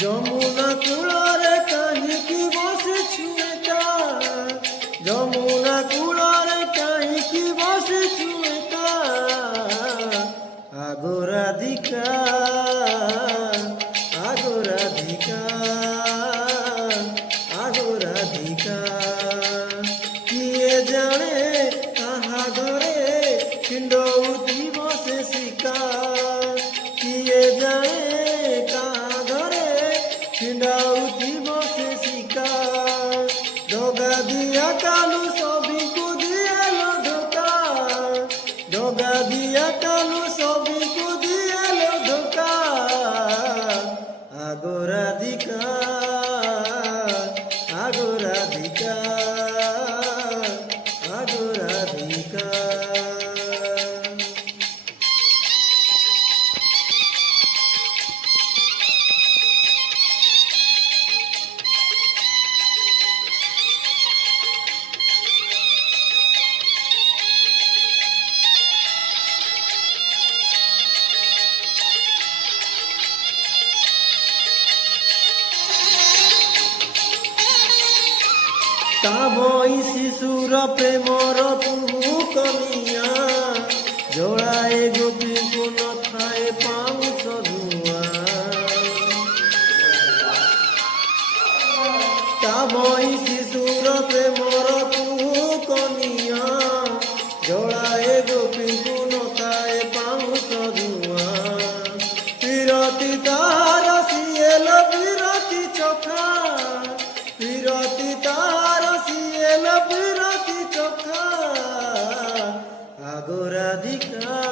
যমুনা কূଳରେ কাহিଁକି ବସିଛୁ ଏକା ଯମୁନା କୂଳରେ କାହିଁକି ବସିଛୁ ଏକା ଆଗୋ ରାଧିକା ଆଗୋ ରାଧିକା ଆଗୋ ରାଧିକା କିଏ ଜାଣେ କାହା ଘରେ ଛିଣ୍ଡଉଥିବ ସେ ଶିକା କିଏ ଜାଣେ କାହା ଘରେ ଛିଣ୍ଡଉଥିବ ସେ ଶିକା ଦଗା ଦିଆ କାଲୁ ସବିକୁ ଦିଆଲ ଧୋକା ଦଗା ଦିଆ କାଲୁ ସବିକୁ ଦିଆଲ ଧୋକା ଆଗୋ ରାଧିକା ଆଗୋ ରାଧିକା ଆଗୋ ରାଧିକା। কামই শিশুর প্রেমর তুহু কনিয়া জোড়ায়ে গোপীଙ୍କୁ নথায় পাউছ ধুয়া কামই শিশুর প্রেমর তুহু কনিয়া জোড়ায়ে গোপীଙ୍କୁ নথায় পাউছ ধুয়া বিরতি তার সিয়েল বিরতি চোখা বিরতি তার সিয়েল বিরতি চোখা আগো রাধিকা